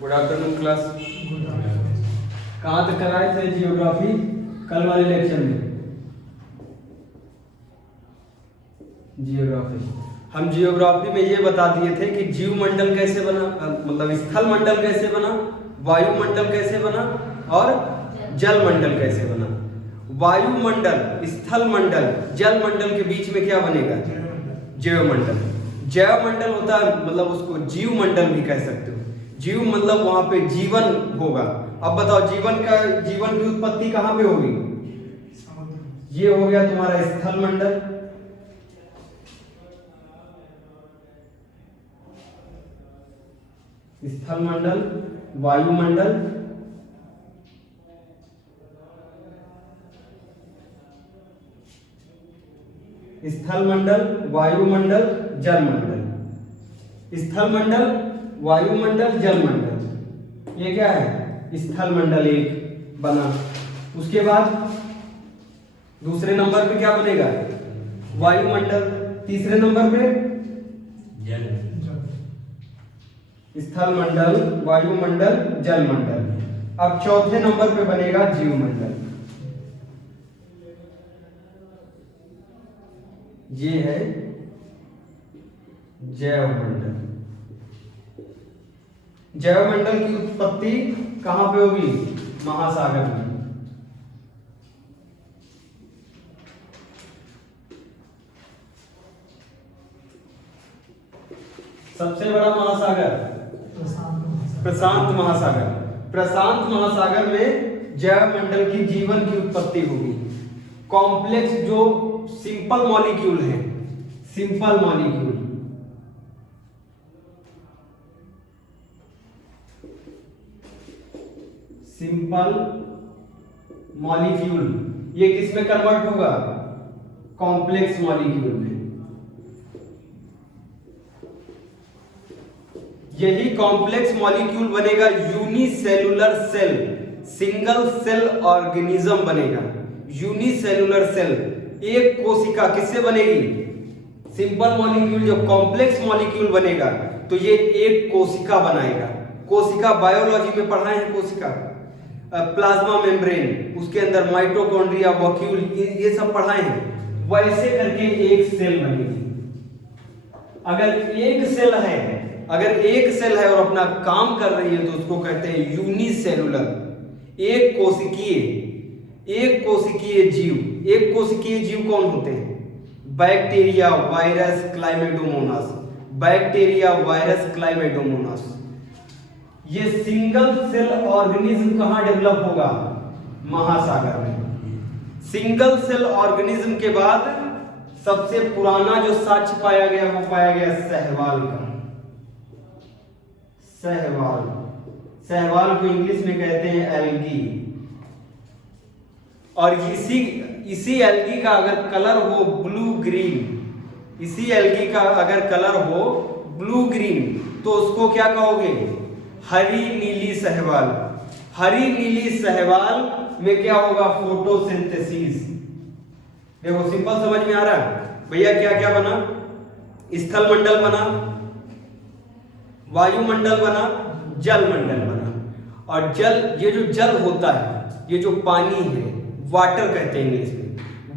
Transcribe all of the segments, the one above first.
Good afternoon class. कहाँ तक कराए थे जियोग्राफी कल वाले लेक्चर में? जियोग्राफी हम जियोग्राफी में ये बता दिए थे कि जीवमंडल कैसे बना, मतलब स्थल मंडल कैसे बना, वायुमंडल कैसे बना और जलमंडल कैसे बना। वायुमंडल, स्थल मंडल, जलमंडल के बीच में क्या बनेगा? जैवमंडल। जैवमंडल होता है, मतलब उसको जीवमंडल भी कह सकते हो। जीव मतलब वहां पे जीवन होगा। अब बताओ जीवन की उत्पत्ति कहां पे होगी? ये हो गया तुम्हारा स्थल मंडल। स्थल मंडल, वायुमंडल, स्थल मंडल, वायुमंडल, जलमंडल। स्थल मंडल, वायुमंडल, जलमंडल, ये क्या है? स्थल मंडल एक बना। उसके बाद दूसरे नंबर पे क्या बनेगा? वायुमंडल। तीसरे नंबर पे जल। स्थल मंडल, वायुमंडल, जलमंडल। अब चौथे नंबर पे बनेगा जीवमंडल। ये है जैवमंडल। जैवमंडल की उत्पत्ति कहां पे होगी? महासागर में। सबसे बड़ा महासागर प्रशांत महासागर। प्रशांत महासागर में जैवमंडल की जीवन की उत्पत्ति होगी। कॉम्प्लेक्स जो सिंपल मॉलिक्यूल है, सिंपल मॉलिक्यूल, सिंपल मॉलिक्यूल, ये किस में कन्वर्ट होगा? कॉम्प्लेक्स मॉलिक्यूल में। यही कॉम्प्लेक्स मॉलिक्यूल बनेगा unicellular cell, single cell organism बनेगा। यूनिसेलुलर सेल, एक कोशिका किससे बनेगी? सिंपल मॉलिक्यूल जो कॉम्प्लेक्स मॉलिक्यूल बनेगा तो ये एक कोशिका बनाएगा। कोशिका बायोलॉजी में पढ़ाए हैं, कोशिका, प्लाज्मा मेम्ब्रेन, उसके अंदर माइटोकॉन्ड्रिया, वैक्यूल, ये सब पढ़ाए हैं। वैसे करके एक सेल बनेगी। अगर एक सेल है और अपना काम कर रही है तो उसको कहते हैं यूनिसेलुलर, एक कोशिकीय जीव। एक कोशिकीय जीव कौन होते हैं? Bacteria, virus, chlamydomonas. Bacteria, virus, chlamydomonas. ये सिंगल सेल ऑर्गेनिज्म कहां डेवलप होगा? महासागर में। सिंगल सेल ऑर्गेनिज्म के बाद सबसे पुराना जो साक्ष्य पाया गया वो पाया गया सहवाल का। सहवाल को इंग्लिश में कहते हैं एल्गी। और इसी एल्गी का अगर कलर हो ब्लू ग्रीन, इसी एल्गी का अगर कलर हो ब्लू ग्रीन तो उसको क्या कहोगे? हरी नीली सहवाल। हरी नीली सहवाल में क्या होगा? फोटोसिंथेसिस। देखो सिंपल समझ में आ रहा है भैया? क्या क्या बना? स्थल मंडल बना, वायुमंडल बना, जलमंडल बना। और जल, ये जो जल होता है, ये जो पानी है, वाटर कहते हैं इंग्लिश में।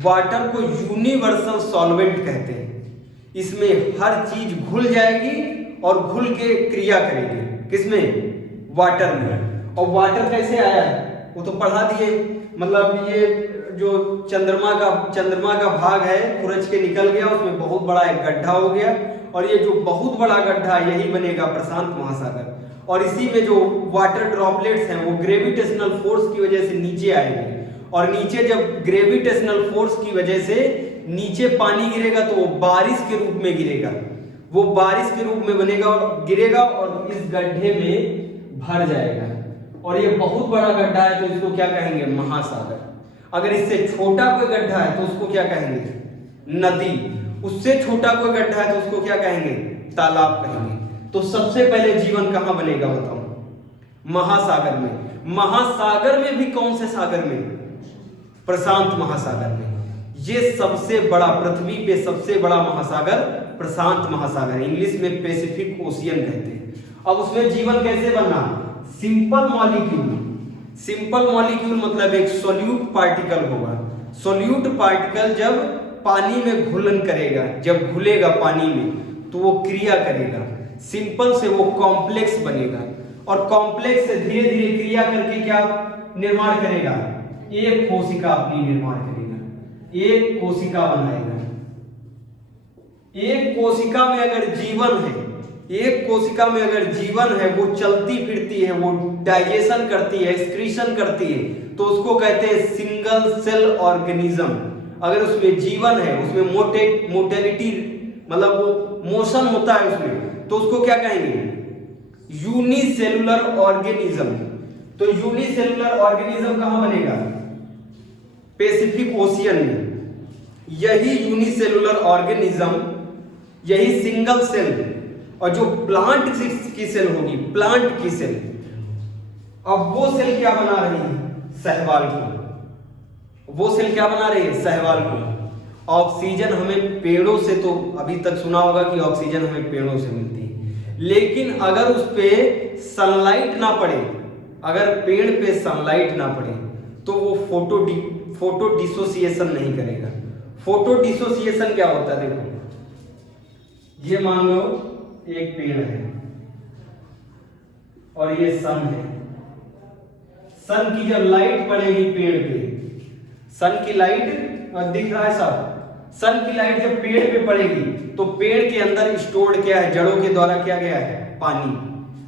वाटर को यूनिवर्सल सॉल्वेंट कहते हैं। इसमें हर चीज घुल जाएगी और घुल के क्रिया करेगी। किसमें? वाटर में। और वाटर कैसे आया है वो तो पढ़ा दिए। मतलब ये जो चंद्रमा का भाग है सूरज के निकल गया, उसमें बहुत बड़ा एक गड्ढा हो गया और ये जो बहुत बड़ा गड्ढा यही बनेगा प्रशांत महासागर। और इसी में जो वाटर ड्रॉपलेट्स हैं वो ग्रेविटेशनल फोर्स की वजह से नीचे आएंगे। और नीचे जब ग्रेविटेशनल फोर्स की वजह से नीचे पानी गिरेगा तो वो बारिश के रूप में गिरेगा। वो बारिश के रूप में बनेगा और गिरेगा और इस गड्ढे में भर जाएगा। और ये बहुत बड़ा गड्ढा है तो इसको क्या कहेंगे? महासागर। अगर इससे छोटा कोई गड्ढा है तो उसको क्या कहेंगे? नदी। उससे छोटा कोई गड्ढा है तो उसको क्या कहेंगे? तालाब कहेंगे। तो सबसे पहले जीवन कहां बनेगा बताओ? महासागर में। महासागर में भी कौन से सागर में? प्रशांत महासागर में। ये सबसे बड़ा, पृथ्वी पे सबसे बड़ा महासागर प्रशांत महासागर, इंग्लिश में पैसिफिक ओशियन कहते हैं। अब उसमें जीवन कैसे बनना? सिंपल मॉलिक्यूल, सिंपल मॉलिक्यूल मतलब एक सोल्यूट पार्टिकल होगा। सोल्यूट पार्टिकल जब पानी में घुलन करेगा, जब घुलेगा पानी में तो वो क्रिया करेगा। सिंपल से वो कॉम्प्लेक्स बनेगा और कॉम्प्लेक्स से धीरे धीरे क्रिया करके क्या निर्माण करेगा, एक कोशिका अपनी निर्माण करेगा, एक कोशिका बनाएगा। एक कोशिका में अगर जीवन है, एक कोशिका में अगर जीवन है, वो चलती फिरती है, वो डाइजेशन करती है, एक्सक्रीशन करती है, तो उसको कहते हैं सिंगल सेल ऑर्गेनिज्म। अगर उसमें जीवन है, उसमें मोटेलिटी मतलब वो मोशन होता है उसमें, तो उसको क्या कहेंगे, यूनिसेलुलर ऑर्गेनिज्म। तो यूनिसेलुलर ऑर्गेनिज्म कहां बनेगा, पैसिफिक ओशियन में। यही यूनिसेलुलर ऑर्गेनिज्म, यही सिंगल सेल, और जो प्लांट की सेल होगी, प्लांट की सेल, अब वो सेल क्या बना रही है, शैवाल को। वो सेल क्या बना रही है, शैवाल को। ऑक्सीजन हमें पेड़ों से, तो अभी तक सुना होगा कि ऑक्सीजन हमें पेड़ों से मिलती है, लेकिन अगर उस पे सनलाइट ना पड़े, अगर पेड़ पे सनलाइट ना पड़े तो वो फोटो डिसोसिएशन नहीं करेगा। फोटो डिसोसिएशन क्या होता है, देखो ये मान लो एक पेड़ है और ये सन है। सन की जब लाइट पड़ेगी पेड़ पे, सन की लाइट दिख रहा है सब, सन की लाइट जब पेड़ पे पड़ेगी तो पेड़ के अंदर स्टोर्ड क्या है, जड़ों के द्वारा क्या गया है, पानी।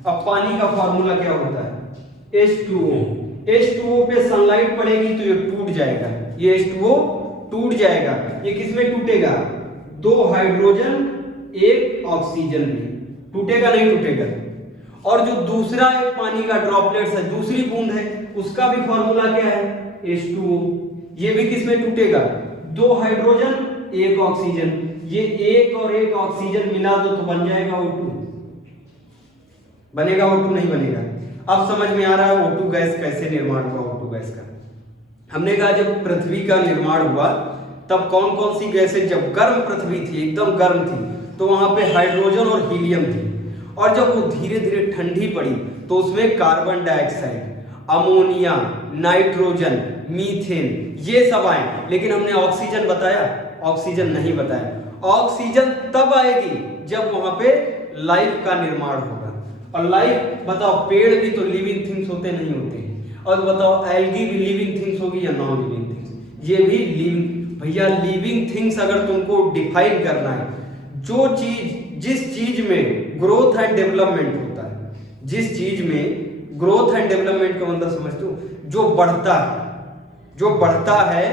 अब पानी का फॉर्मूला क्या होता है, H2O। H2O पे सनलाइट पड़ेगी तो ये टूट जाएगा, ये H2O टूट जाएगा। ये किसमें टूटेगा, दो हाइड्रोजन एक ऑक्सीजन में टूटेगा, नहीं टूटेगा। और जो दूसरा एक पानी का ड्रॉपलेट्स है, दूसरी बूंद है, उसका भी फॉर्मूला क्या है, H2O। ये भी किसमें टूटेगा, दो हाइड्रोजन एक ऑक्सीजन। ये एक और एक ऑक्सीजन मिला दो तो बन जाएगा O2। बनेगा O2, नहीं बनेगा। अब समझ में आ रहा है O2 गैस कैसे निर्माण हुआ। O2 गैस का हमने कहा जब पृथ्वी का निर्माण हुआ तब कौन कौन सी गैसें, जब गर्म पृथ्वी थी, एकदम गर्म थी, तो वहां पे हाइड्रोजन और हीलियम थी। और जब वो धीरे धीरे ठंडी पड़ी तो उसमें carbon dioxide, ammonia, nitrogen, methane ये सब आए। लेकिन हमने ऑक्सीजन बताया, ऑक्सीजन नहीं बताया। ऑक्सीजन तब आएगी जब वहां पे लाइफ का निर्माण होगा। और लाइफ बताओ, पेड़ भी तो लिविंग थिंग्स होते नहीं होते, और बताओ एल्गी भी लिविंग थिंग्स होगी या नॉन लिविंग थिंग्स, ये भी लिविंग। भैया लिविंग थिंग्स अगर तुमको डिफाइन करना है, जो चीज, जिस चीज में ग्रोथ एंड डेवलपमेंट होता है, जिस चीज में ग्रोथ एंड डेवलपमेंट का मतलब समझते हो, जो बढ़ता है, जो बढ़ता है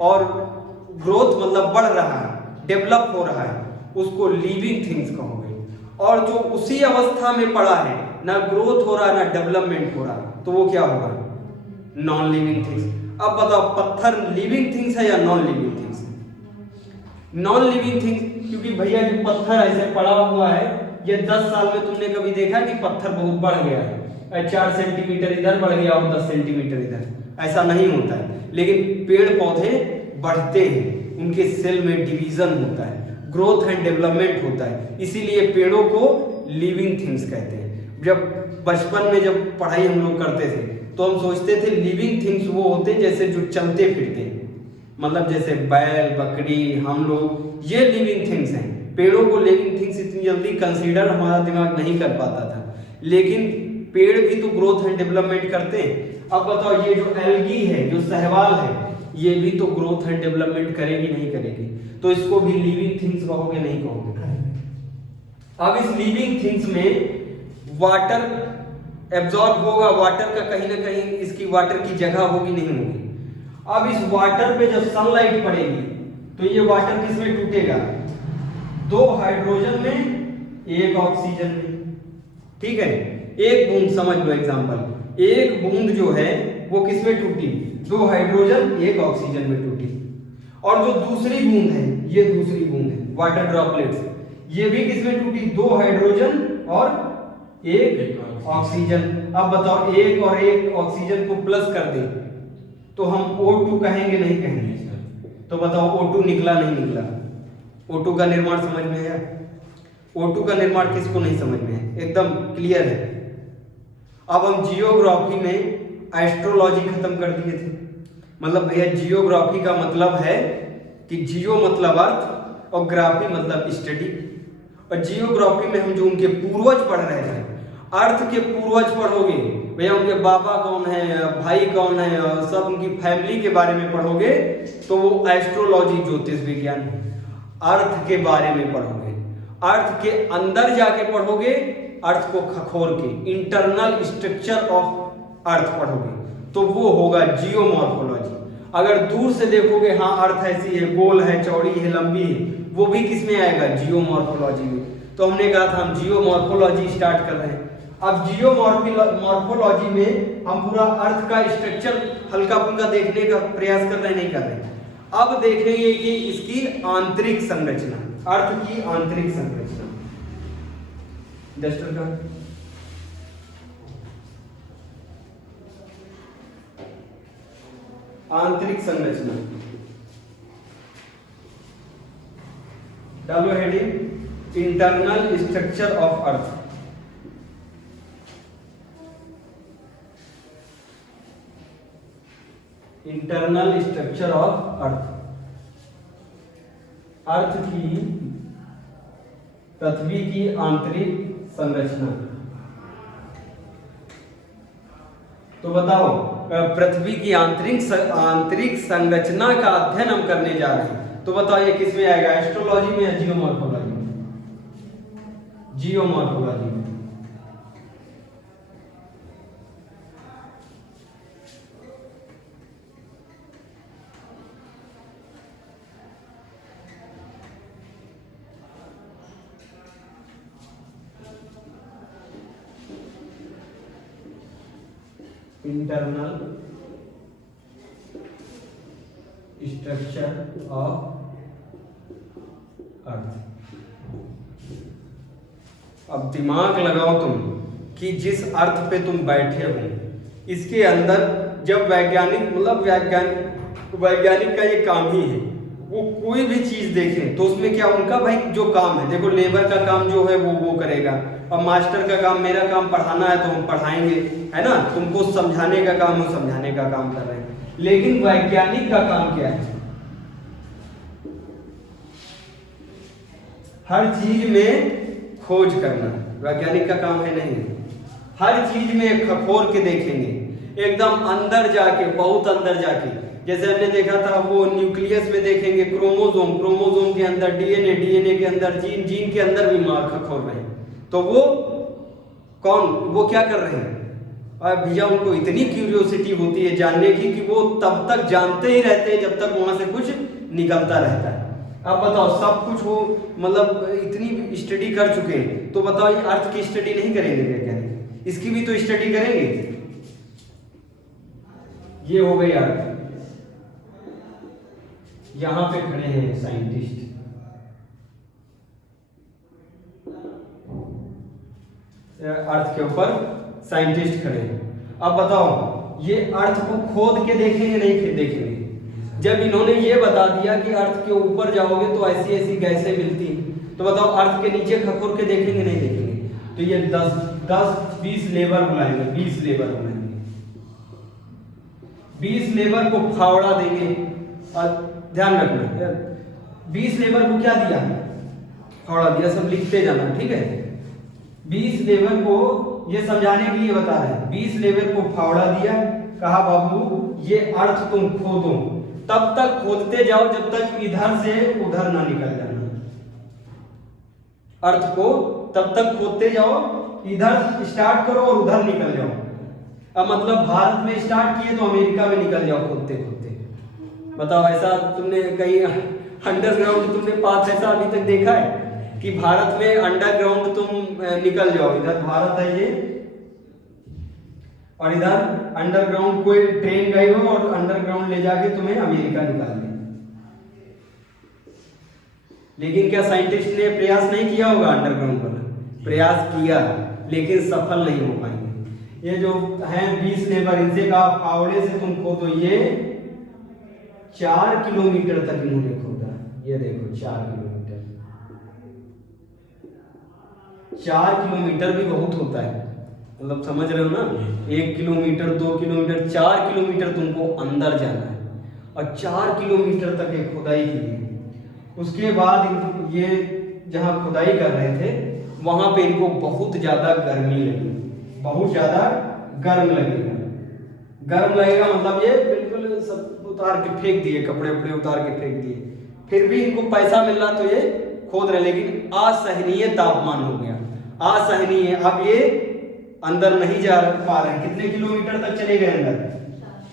और ग्रोथ मतलब बढ़ रहा है, डेवलप हो रहा है, उसको लिविंग थिंग्स कहोगे। और जो उसी अवस्था में पड़ा है, ना ग्रोथ हो रहा ना डेवलपमेंट हो रहा, तो वो क्या होगा, नॉन लिविंग थिंग्स। अब बताओ पत्थर लिविंग थिंग्स है या non living things? Non living things, क्योंकि भैया जो पत्थर ऐसे पड़ा हुआ है, ये 10 साल में तुमने कभी देखा कि पत्थर बहुत बढ़ गया है, 4 सेंटीमीटर इधर बढ़ गया और 10 सेंटीमीटर इधर, ऐसा नहीं होता है। लेकिन पेड़ पौधे बढ़ते हैं, उनके सेल में डिवीजन होता है, ग्रोथ एंड डेवलपमेंट होता है, इसीलिए पेड़ों को लिविंग थिंग्स कहते हैं। जब बचपन में जब पढ़ाई हम लोग करते थे तो हम सोचते थे लिविंग थिंग्स वो होते जैसे जो चलते फिरते, मतलब जैसे बैल, बकरी, हम लोग, ये लिविंग थिंग्स हैं। पेड़ों को लिविंग थिंग्स इतनी जल्दी कंसीडर हमारा दिमाग नहीं कर पाता था, लेकिन पेड़ भी तो ग्रोथ एंड डेवलपमेंट करते हैं। अब बताओ ये जो एल्गी है, जो शैवाल है, ये भी तो ग्रोथ एंड डेवलपमेंट करेगी नहीं करेगी, तो इसको भी लिविंग थिंग्स कहोगे नहीं कहोगे? अब इस लिविंग थिंग्स में वाटर एब्जॉर्ब होगा, वाटर का कहीं ना कहीं इसकी वाटर की जगह होगी नहीं होगी। अब इस वाटर पे जब सनलाइट पड़ेगी तो ये वाटर किसमें टूटेगा, 2 हाइड्रोजन में एक ऑक्सीजन में, ठीक है। एक बूंद समझ लो, एग्जांपल, एक बूंद जो है वो किसमें टूटी, 2 हाइड्रोजन एक ऑक्सीजन में टूटी। और जो दूसरी बूंद है, ये दूसरी बूंद है, वाटर ड्रॉपलेट्स, ये भी किसमें टूटी, 2 हाइड्रोजन और एक ऑक्सीजन। अब बताओ एक और एक ऑक्सीजन को प्लस कर दे तो हम O2 कहेंगे नहीं कहेंगे? तो बताओ O2 निकला नहीं निकला? O2 का निर्माण समझ में है? O2 का निर्माण किसको नहीं समझ में है? एकदम क्लियर है। अब हम जियोग्राफी में एस्ट्रोलॉजी खत्म कर दिए थे। मतलब भैया जियोग्राफी का मतलब है कि जियो मतलब अर्थ और ग्राफी मतलब स्टडी। और जियोग्राफी में हम जो उनके पूर्वज पढ़ रहे थे, अर्थ के पूर्वज पढ़ोगे भैया, उनके बाबा कौन है, भाई कौन है, और सब उनकी फैमिली के बारे में पढ़ोगे तो वो एस्ट्रोलॉजी ज्योतिष विज्ञान। अर्थ के बारे में पढ़ोगे, अर्थ के अंदर जाके पढ़ोगे, अर्थ को खखोर के इंटरनल स्ट्रक्चर ऑफ अर्थ पढ़ोगे तो वो होगा जियोमॉर्फोलॉजी। अगर दूर से देखोगे, हाँ अर्थ ऐसी है, गोल है, चौड़ी है, लंबी है, वो भी किस में आएगा, जियोमॉर्फोलॉजी में। तो हमने कहा था हम जियोमॉर्फोलॉजी स्टार्ट कर रहे हैं। अब जियोमॉर्फोलॉजी में हम पूरा अर्थ का स्ट्रक्चर हल्का फुल्का देखने का प्रयास कर रहे हैं, नहीं कर रहे। अब देखेंगे कि इसकी आंतरिक संरचना, अर्थ की आंतरिक संरचना। डस्टर का आंतरिक संरचना, डालो heading internal structure of earth. Internal structure of earth, earth की, पृथ्वी की आंतरिक संरचना। तो बताओ, पृथ्वी की आंतरिक संरचना का अध्ययन हम करने जा रहे हैं, तो बताओ ये किस में आएगा, एस्ट्रोलॉजी में या जियोमॉर्फोलॉजी में? जियोमॉर्फोलॉजी में। इंटरनल स्ट्रक्चर ऑफ अर्थ। अब दिमाग लगाओ तुम कि जिस अर्थ पे तुम बैठे हो, इसके अंदर जब वैज्ञानिक, मतलब वैज्ञानिक का ये काम ही है, वो कोई भी चीज देखें तो उसमें क्या उनका भाई जो काम है, देखो लेबर का काम जो है वो करेगा, और मास्टर का काम, मेरा काम पढ़ाना है तो हम पढ़ाएंगे, है ना, तुमको समझाने का काम हम समझाने का काम कर रहे हैं। लेकिन वैज्ञानिक का काम क्या है, हर चीज में खोज करना, वैज्ञानिक का काम है नहीं, हर चीज में खखोर के देखेंगे, एकदम अंदर जाके, बहुत अंदर जाके। जैसे हमने देखा था वो न्यूक्लियस में देखेंगे, क्रोमोसोम के अंदर डीएनए के अंदर जीन के अंदर भी मार खखोर रहे हैं। तो वो कौन, वो क्या कर रहे हैं, और भैया उनको इतनी क्यूरियोसिटी होती है जानने की कि वो तब तक जानते ही रहते हैं जब तक वहां से कुछ निकलता रहता है। अब बताओ, सब कुछ वो मतलब इतनी स्टडी कर चुके हैं, तो बताओ ये अर्थ की स्टडी नहीं करेंगे वैज्ञानिक, इसकी भी तो स्टडी करेंगे। ये हो गई अर्थ, यहां पे खड़े हैं साइंटिस्ट, अर्थ के ऊपर साइंटिस्ट खड़े हैं। अब बताओ ये अर्थ को खोद के देखेंगे नहीं देखेंगे? जब इन्होंने ये बता दिया कि अर्थ के ऊपर जाओगे तो ऐसी ऐसी गैसें मिलती, तो बताओ अर्थ के नीचे खखोर के देखेंगे नहीं देखेंगे? तो ये 10-20 लेबर बुलाएंगे, 20 लेबर बुलाएंगे, 20 लेबर को फावड़ा देंगे। और ध्यान रखना, 20 लेबर को क्या दिया, फावड़ा दिया, सब लिखते जाना, ठीक है। 20 लेबर को ये समझाने के लिए बता रहे हैं, 20 लेबर को फावड़ा दिया, कहा बाबू ये अर्थ तुम खोदो, तब तक खोदते जाओ जब तक इधर से उधर ना निकल जाना। अर्थ को तब तक खोदते जाओ, इधर स्टार्ट करो और उधर निकल जाओ। अब मतलब भारत में स्टार्ट किए तो अमेरिका में निकल जाओ खोदते खोदते। बताओ ऐसा तुमने कहीं अंडरग्राउंड तुमने पाथ ऐसा अभी तक देखा है कि भारत में अंडरग्राउंड तुम निकल जाओ, इधर भारत है ये और इधर अंडरग्राउंड कोई ट्रेन गई हो और अंडरग्राउंड ले जाके तुम्हें अमेरिका निकाल दे। लेकिन क्या साइंटिस्ट ने प्रयास नहीं किया होगा अंडरग्राउंड वाला? प्रयास किया लेकिन सफल नहीं हो पाएंगे। ये जो हैं 20 लेबर, इनसे कहा फावड़े से तुम खोदो, ये 4 किलोमीटर तक इन्होंने खोदा। ये देखो 4 किलोमीटर, 4 किलोमीटर भी बहुत होता है। मतलब समझ रहे हो ना, 1 किलोमीटर, 2 किलोमीटर, 4 किलोमीटर तुमको अंदर जाना है और 4 किलोमीटर तक एक खुदाई की है। उसके बाद ये जहाँ खुदाई कर रहे थे वहाँ पे इनको बहुत ज़्यादा गर्मी लगी, बहुत ज़्यादा गर्म लगेगा। गर्म लगेगा मतलब ये बिल्कुल सब उतार के फेंक दिए, कपड़े उपड़े उतार के फेंक दिए, फिर भी इनको पैसा मिल रहा तो ये खोद रहे, लेकिन असहनीय तापमान हो गया, असहनीय। अब ये अंदर नहीं जा पा रहे। कितने किलोमीटर तक चले गए अंदर?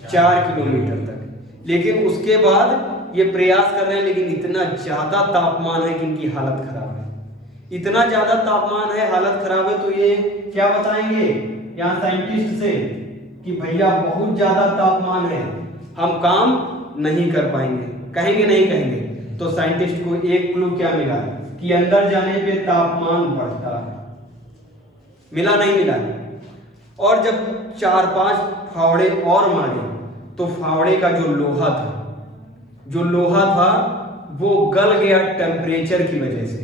4 किलोमीटर तक। लेकिन उसके बाद ये प्रयास कर रहे हैं, लेकिन इतना ज्यादा तापमान है कि इनकी हालत खराब है। इतना ज्यादा तापमान है, हालत खराब है, तो ये क्या बताएंगे यहाँ साइंटिस्ट से कि भैया बहुत ज्यादा तापमान है, हम काम नहीं कर पाएंगे। कहेंगे नहीं कहेंगे? तो साइंटिस्ट को एक क्लू क्या मिला कि अंदर जाने पे तापमान बढ़ता है। मिला नहीं मिला? और जब 4-5 फावड़े और मारे तो फावड़े का जो लोहा था वो गल गया टेम्परेचर की वजह से।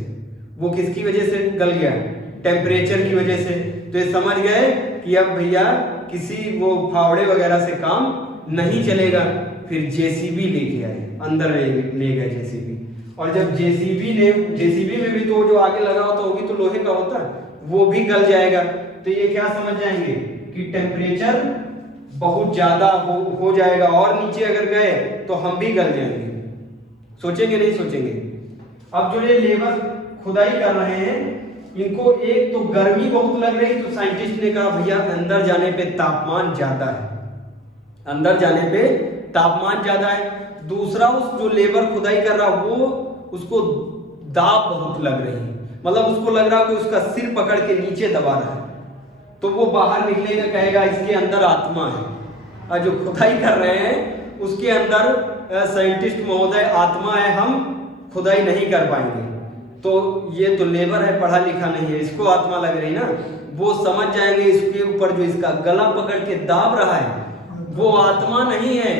वो किसकी वजह से गल गया? टेम्परेचर की वजह से। तो ये समझ गए कि अब भैया किसी वो फावड़े वगैरह से काम नहीं चलेगा। फिर जेसीबी लेके आए, अंदर ले गए जेसीबी। और जब जेसीबी में भी तो जो आगे लगा होता होगी तो लोहे का होता है, वो भी गल जाएगा। तो ये क्या समझ जाएंगे कि टेम्परेचर बहुत ज्यादा हो जाएगा और नीचे अगर गए तो हम भी गल जाएंगे। सोचेंगे नहीं सोचेंगे? अब जो ये लेबर खुदाई कर रहे हैं इनको एक तो गर्मी बहुत लग रही, तो साइंटिस्ट ने कहा भैया अंदर जाने पे तापमान ज्यादा है, अंदर जाने पे तापमान ज्यादा है। दूसरा उस जो लेबर खुदाई कर रहा वो उसको दाब बहुत लग रही है, मतलब उसको लग रहा है कि उसका सिर पकड़ के नीचे दबा रहा है। तो वो बाहर निकलेगा, कहेगा इसके अंदर आत्मा है। और जो खुदाई कर रहे हैं उसके अंदर साइंटिस्ट महोदय आत्मा है, हम खुदाई नहीं कर पाएंगे। तो ये तो लेबर है, पढ़ा लिखा नहीं है, इसको आत्मा लग रही ना। वो समझ जाएंगे इसके ऊपर जो इसका गला पकड़ के दाब रहा है वो आत्मा नहीं है,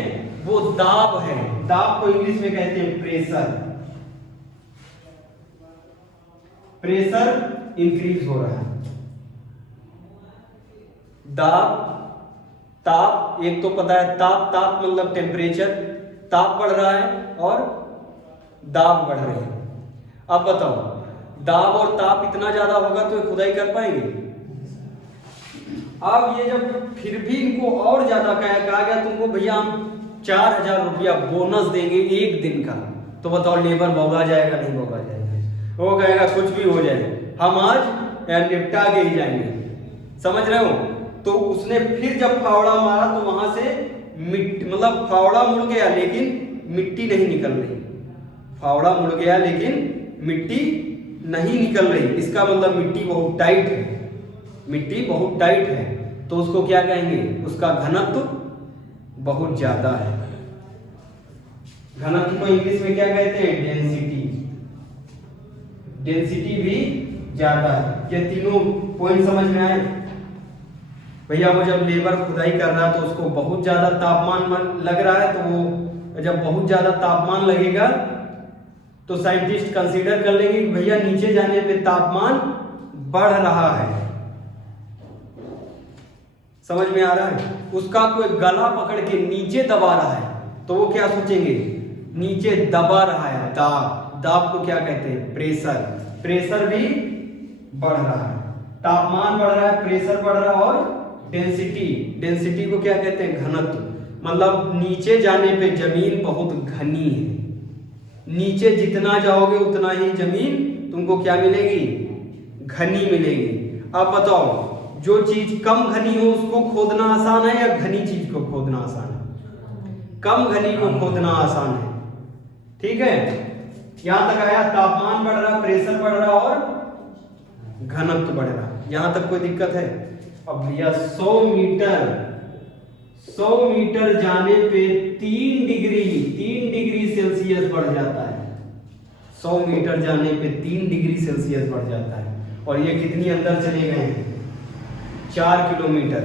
वो दाब है। दाब को इंग्लिश में कहते हैं प्रेशर। प्रेशर इंक्रीज हो रहा है। दाब, ताप, एक तो पता है ताप मतलब टेम्परेचर, ताप बढ़ रहा है और दाब बढ़ रही है। अब बताओ दाब और ताप इतना ज्यादा होगा तो खुदाई कर पाएंगे? अब ये जब फिर भी इनको और ज्यादा कहा गया तुमको भैया हम 4000 रुपया बोनस देंगे एक दिन का, तो बताओ लेबर भोगा जाएगा नहीं भोगा जाएगा? वो कहेगा कुछ भी हो जाए, हम आज निपटा के ही जाएंगे। समझ रहे हो? तो उसने फिर जब फावड़ा मारा तो वहां से मिट्टी, मतलब फावड़ा मुड़ गया लेकिन मिट्टी नहीं निकल रही। फावड़ा मुड़ गया लेकिन मिट्टी नहीं निकल रही, इसका मतलब मिट्टी बहुत टाइट है। मिट्टी बहुत टाइट है तो उसको क्या कहेंगे? उसका घनत्व बहुत ज्यादा है। घनत्व को इंग्लिश में क्या कहते हैं? डेंसिटी। डेंसिटी भी ज्यादा है। ये तीनों पॉइंट समझ में आए भैया? वो जब लेबर खुदाई कर रहा है तो उसको बहुत ज्यादा तापमान लग रहा है, तो वो जब बहुत ज्यादा तापमान लगेगा तो साइंटिस्ट कंसीडर कर लेंगे कि भैया नीचे जाने पे तापमान बढ़ रहा है। समझ में आ रहा है? उसका कोई गला पकड़ के नीचे दबा रहा है तो वो क्या सोचेंगे? नीचे दबा रहा है। दाब, दाब को क्या कहते हैं? प्रेशर। प्रेशर भी बढ़ रहा है, तापमान बढ़ रहा है, प्रेशर बढ़ रहा है। और डेंसिटी, डेंसिटी को क्या कहते हैं? घनत्व। मतलब नीचे जाने पे जमीन बहुत घनी है, नीचे जितना जाओगे उतना ही जमीन तुमको क्या मिलेगी? घनी मिलेगी। अब बताओ जो चीज कम घनी हो उसको खोदना आसान है या घनी चीज को खोदना आसान है? कम घनी को खोदना आसान है। ठीक है, यहां तक आया। तापमान बढ़ रहा, प्रेशर बढ़ रहा और घनत्व बढ़ रहा। यहां तक कोई दिक्कत है? अब भैया 100 मीटर जाने पे 3 डिग्री सेल्सियस बढ़ जाता है। 100 मीटर जाने पे 3 डिग्री सेल्सियस बढ़ जाता है। और ये कितनी अंदर चले गए हैं? 4 किलोमीटर।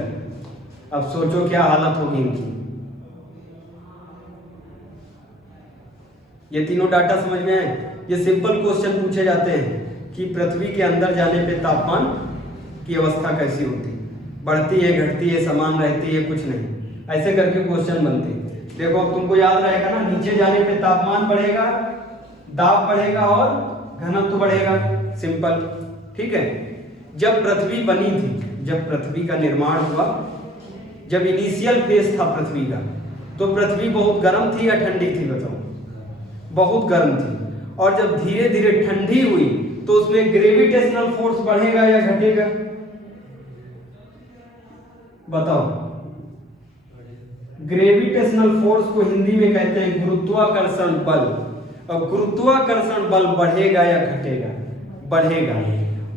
अब सोचो क्या हालत होगी इनकी। ये तीनों डाटा समझ में आए? ये सिंपल क्वेश्चन पूछे जाते हैं कि पृथ्वी के अंदर जाने पे तापमान की अवस्था कैसी होती है। बढ़ती है, घटती है, समान रहती है, कुछ नहीं। ऐसे करके क्वेश्चन बनते हैं। देखो अब तुमको याद रहेगा ना, नीचे जाने पे तापमान बढ़ेगा, दाब बढ़ेगा और घनत्व बढ़ेगा, सिंपल। ठीक है। जब पृथ्वी बनी थी, जब पृथ्वी का निर्माण हुआ, जब इनिशियल फेज था पृथ्वी का, तो पृथ्वी बहुत गर्म थी या ठंडी थी बताओ? बहुत गर्म थी। और जब धीरे धीरे ठंडी हुई तो उसमें ग्रेविटेशनल फोर्स बढ़ेगा या घटेगा बताओ? ग्रेविटेशनल फोर्स को हिंदी में कहते हैं गुरुत्वाकर्षण बल। अब गुरुत्वाकर्षण बल बढ़ेगा या घटेगा? बढ़ेगा।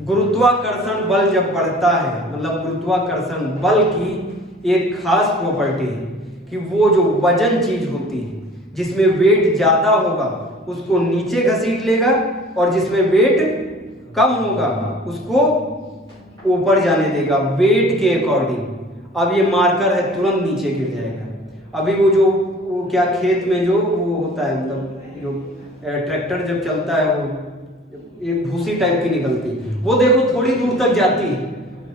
गुरुत्वाकर्षण बल जब बढ़ता है, मतलब गुरुत्वाकर्षण बल की एक खास प्रॉपर्टी है कि वो जो वजन चीज होती है, जिसमें वेट ज्यादा होगा उसको नीचे घसीट लेगा, और जिसमें वेट कम होगा उसको ऊपर जाने देगा, वेट के अकॉर्डिंग। अब ये मार्कर है, तुरंत नीचे गिर जाएगा। अभी वो क्या खेत में जो वो होता है, मतलब जो ट्रैक्टर जब चलता है, वो एक भूसी टाइप की निकलती है, वो देखो थोड़ी दूर तक जाती है,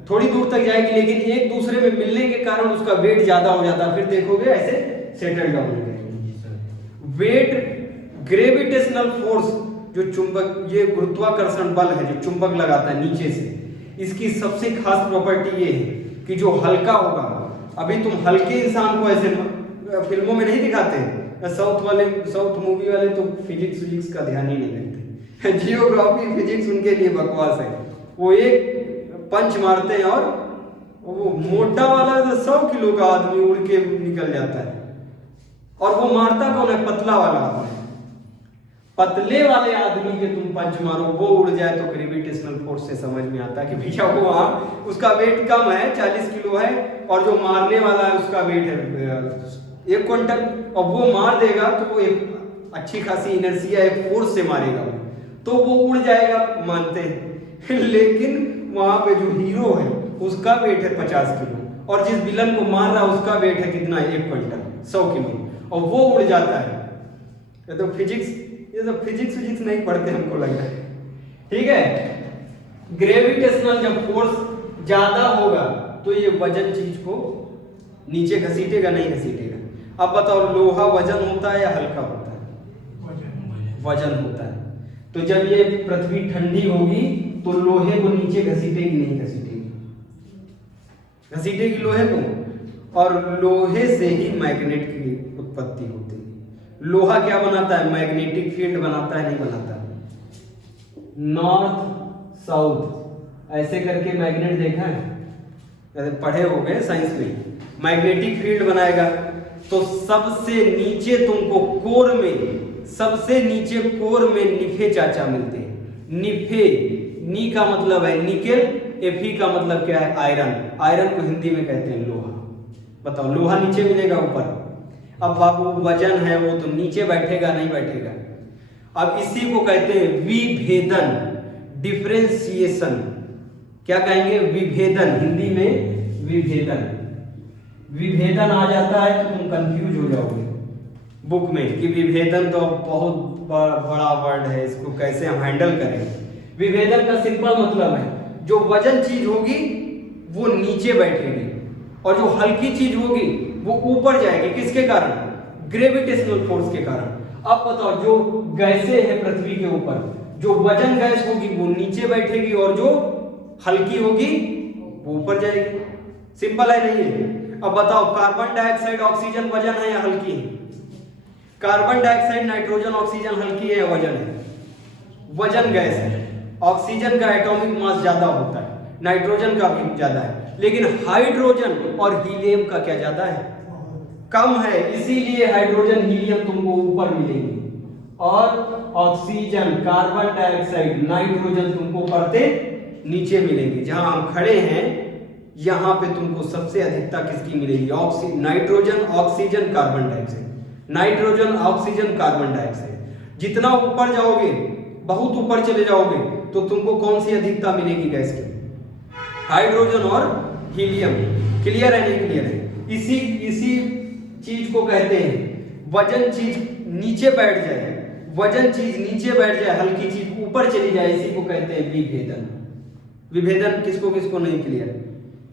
थोड़ी दूर तक जाएगी, लेकिन एक दूसरे में मिलने के कारण उसका वेट ज्यादा हो जाता है, फिर देखोगे ऐसे सेटल डाउन हो जाएगी। वेट, ग्रेविटेशनल फोर्स जो चुंबक, ये गुरुत्वाकर्षण बल है जो चुंबक लगाता है नीचे से, इसकी सबसे खास प्रॉपर्टी ये है कि जो हल्का होगा, अभी तुम हल्के इंसान को ऐसे फिल्मों में नहीं दिखाते, साउथ मूवी वाले तो फिजिक्स का ध्यान ही नहीं देते, जियोग्राफी फिजिक्स उनके लिए बकवास है। वो एक पंच मारते हैं और वो मोटा वाला 100 किलो का आदमी उड़ के निकल जाता है, और वो मारता कौन है? पतला वाला आदमी। पतले वाले आदमी के तुम पंच मारो, वो उड़ जाए, तो ग्रेविटेशनल फोर्स से समझ में आता है कि भैया वो वहां उसका वेट कम है, 40 किलो है, और जो मारने वाला है उसका वेट है 1 क्विंटल, और वो मार देगा तो वो एक अच्छी खासी इनर्शिया, एक फोर्स से मारेगा, तो वो उड़ जाएगा, मानते हैं। लेकिन वहां पे जो हीरो है उसका वेट है 50 किलो, और जिस विलन को मार रहा है उसका वेट है कितना? 1 क्विंटल, 100 किलो, और वो उड़ जाता है। ये तो फिजिक्स, ये सब फिजिक्स नहीं पढ़ते हमको लग रहा है। ठीक है। ग्रेविटेशनल जब फोर्स ज्यादा होगा तो ये वजन चीज को नीचे घसीटेगा, नहीं घसीटेगा? अब बताओ, लोहा वजन होता है या हल्का होता है? वजन होता है। तो जब ये पृथ्वी ठंडी होगी तो लोहे को नीचे घसीटेगी, नहीं घसीटेगी? घसीटेगी लोहे को। और लोहे से ही मैग्नेट की उत्पत्ति होती है। लोहा क्या बनाता है? मैग्नेटिक फील्ड बनाता है, नहीं बनाता? नॉर्थ साउथ ऐसे करके मैग्नेट देखा है, पढ़े हो गए साइंस में। मैग्नेटिक फील्ड बनाएगा तो सबसे नीचे तुमको कोर में, सबसे नीचे कोर में निफे चाचा मिलते हैं। निफे, नी का मतलब है निकेल, एफी का मतलब क्या है? आयरन। आयरन को हिंदी में कहते हैं लोहा। बताओ, लोहा नीचे मिलेगा ऊपर? अब बाबू वजन है, वो तो नीचे बैठेगा, नहीं बैठेगा? अब इसी को कहते हैं विभेदन, डिफरेंशिएशन। क्या कहेंगे? विभेदन, हिंदी में विभेदन। विभेदन आ जाता है तो तुम कंफ्यूज हो जाओगे बुक में कि विभेदन तो बहुत बड़ा वर्ड है, इसको कैसे हम हैंडल करें। विभेदन का सिंपल मतलब है जो वजन चीज होगी वो नीचे बैठेगी, और जो हल्की चीज होगी वो ऊपर जाएगी। किसके कारण? ग्रेविटेशनल फोर्स के कारण। अब बताओ, जो गैसें हैं पृथ्वी के ऊपर, जो वजन गैस होगी वो नीचे बैठेगी, और जो हल्की होगी वो ऊपर जाएगी। सिंपल है, नहीं है? अब बताओ, कार्बन डाइऑक्साइड ऑक्सीजन वजन है या हल्की है? कार्बन डाइऑक्साइड नाइट्रोजन ऑक्सीजन हल्की है या वजन है? वजन गैस है। ऑक्सीजन का एटॉमिक मास ज्यादा होता है, नाइट्रोजन का भी ज्यादा है, लेकिन हाइड्रोजन और हीलियम का क्या ज्यादा है? कम है। इसीलिए हाइड्रोजन हीलियम तुमको ऊपर मिलेंगे, और ऑक्सीजन, कार्बन डाइऑक्साइड, नाइट्रोजन तुमको पड़ते नीचे मिलेंगे। जहां हम खड़े हैं यहां पे तुमको सबसे अधिकता किसकी मिलेगी? Nitrogen, oxygen, carbon dioxide. Nitrogen, oxygen, carbon dioxide. जितना ऊपर जाओगे, बहुत ऊपर चले जाओगे, तो तुमको कौन सी अधिकता मिलेगी गैस की? हाइड्रोजन और हीलियम। क्लियर है, नहीं क्लियर है? इसी चीज को कहते हैं वजन चीज नीचे बैठ जाए, वजन चीज नीचे बैठ जाए, हल्की चीज ऊपर चली जाए, इसी को कहते हैं विभेदन। विभेदन किसको किसको नहीं क्लियर?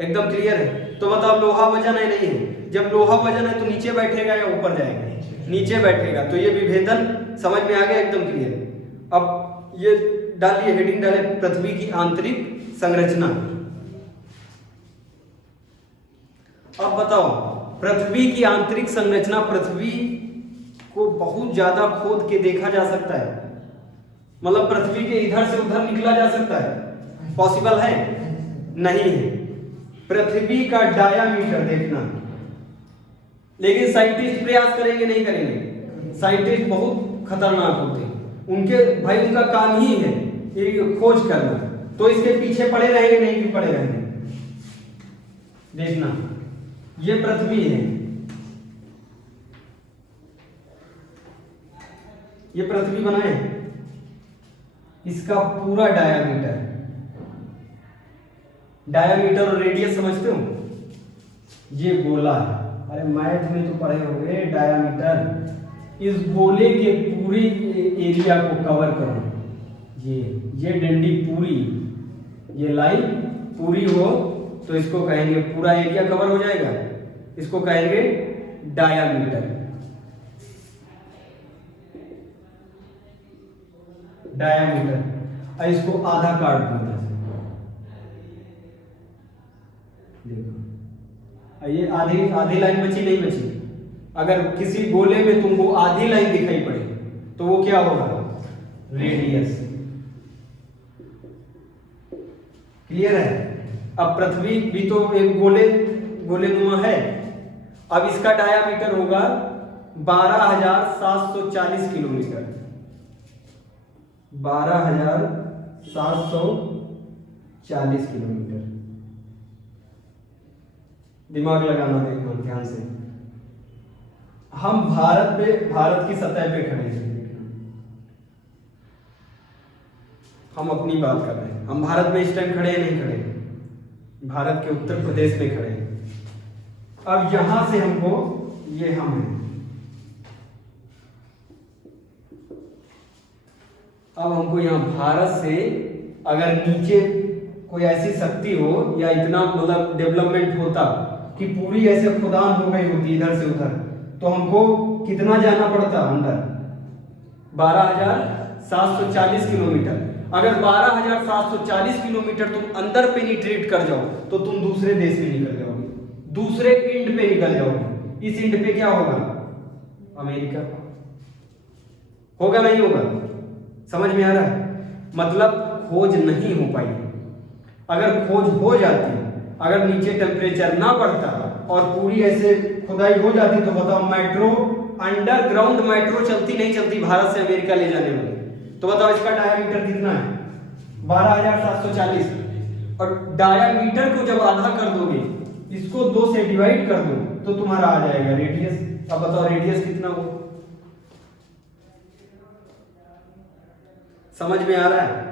एकदम क्लियर है। तो बताओ लोहा वजन है नहीं है? जब लोहा वजन है तो नीचे बैठेगा या ऊपर जाएगा? नीचे बैठेगा। तो ये विभेदन समझ में आ गया, एकदम क्लियर। अब ये डालिए, हेडिंग डाले, पृथ्वी की आंतरिक संरचना। अब बताओ पृथ्वी की आंतरिक संरचना, पृथ्वी को बहुत ज्यादा खोद के देखा जा सकता है, मतलब पृथ्वी के इधर से उधर निकला जा सकता है? पॉसिबल है? नहीं है। पृथ्वी का डायामीटर देखना, लेकिन साइंटिस्ट प्रयास करेंगे नहीं करेंगे? साइंटिस्ट बहुत खतरनाक होते हैं, उनके भाई उनका काम ही है ये खोज करना, तो इसके पीछे पड़े रहेंगे नहीं भी पड़े रहेंगे। देखना ये पृथ्वी है, ये पृथ्वी बनाए, इसका पूरा डायामीटर, डायामीटर और रेडियस समझते हो? ये गोला है, अरे मैथ में तो पढ़े होंगे डायामीटर। इस गोले के पूरे एरिया को कवर करो, ये डंडी पूरी, ये लाइन पूरी हो तो इसको कहेंगे पूरा एरिया कवर हो जाएगा, इसको कहेंगे डायामीटर। डायामीटर। इसको आधा काट दो, देखो ये आधी लाइन बची नहीं बची? अगर किसी गोले में तुमको आधी लाइन दिखाई पड़े तो वो क्या होगा? रेडियस। क्लियर है? अब पृथ्वी भी तो एक गोलेनुमा है। अब इसका डायामीटर होगा 12,740 किलोमीटर, 12,740 किलोमीटर। दिमाग लगाना, देखना ध्यान से। हम भारत की सतह पे खड़े हैं, हम अपनी बात कर रहे हैं। हम भारत में इस टाइम खड़े हैं नहीं खड़े? भारत के उत्तर प्रदेश में खड़े हैं। अब यहां से हमको, ये हम हैं, अब हमको यहां भारत से अगर नीचे कोई ऐसी शक्ति हो या इतना मतलब डेवलपमेंट होता कि पूरी ऐसे खुदान हो गई होती इधर से उधर, तो हमको कितना जाना पड़ता अंदर? 12,740 किलोमीटर। अगर 12,740 किलोमीटर तुम अंदर पेनिट्रेट कर जाओ तो तुम दूसरे देश में निकल जाओगे, दूसरे इंड पे निकल जाओगे। इस इंड पे क्या होगा? अमेरिका होगा नहीं होगा? समझ में आ रहा है? मतलब खोज नहीं हो पाई। अगर खोज हो जाती, अगर नीचे टेम्परेचर ना बढ़ता और पूरी ऐसे खुदाई हो जाती तो बताओ मेट्रो, अंडरग्राउंड मेट्रो चलती नहीं चलती भारत से अमेरिका ले जाने वाली? तो बताओ इसका डायामीटर कितना है? 12,740। और डायामीटर को जब आधा कर दोगे, इसको 2 से डिवाइड कर दो तो तुम्हारा आ जाएगा रेडियस। अब बताओ रेडियस कितना हो? समझ में आ रहा है?